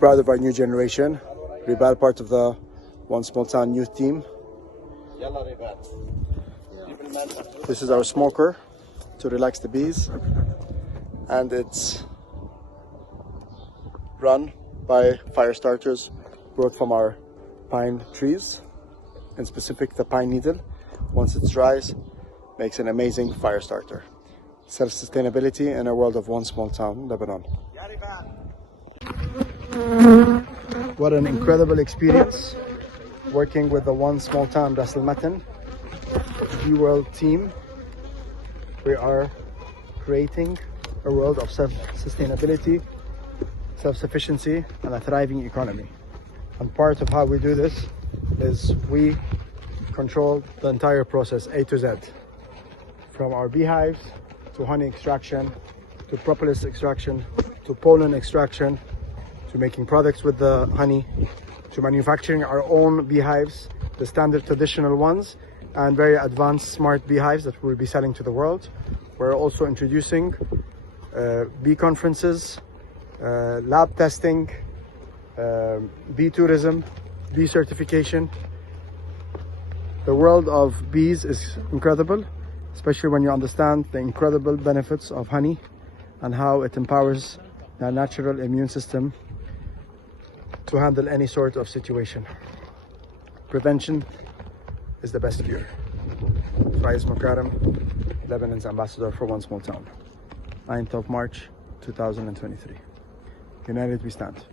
proud of our new generation. Ribal, part of the One Small Town youth team. This is our smoker to relax the bees, and it's run by fire starters brought from our pine trees, in specific the pine needle. Once it dries, makes an amazing fire starter. Self-sustainability in a world of one small town, Lebanon. What an incredible experience working with the One Small Town Ras El Matn World team. We are creating a world of self-sustainability, self-sufficiency, and a thriving economy. And part of how we do this is we control the entire process A to Z, from our beehives to honey extraction, to propolis extraction, to pollen extraction, to making products with the honey, to manufacturing our own beehives, the standard traditional ones, and very advanced smart beehives that we'll be selling to the world. We're also introducing bee conferences, lab testing, bee tourism, bee certification. The world of bees is incredible, especially when you understand the incredible benefits of honey and how it empowers the natural immune system to handle any sort of situation. Prevention is the best cure. Fayez Moukarim, Lebanon's ambassador for One Small Town. 9th of March 2023. United we stand.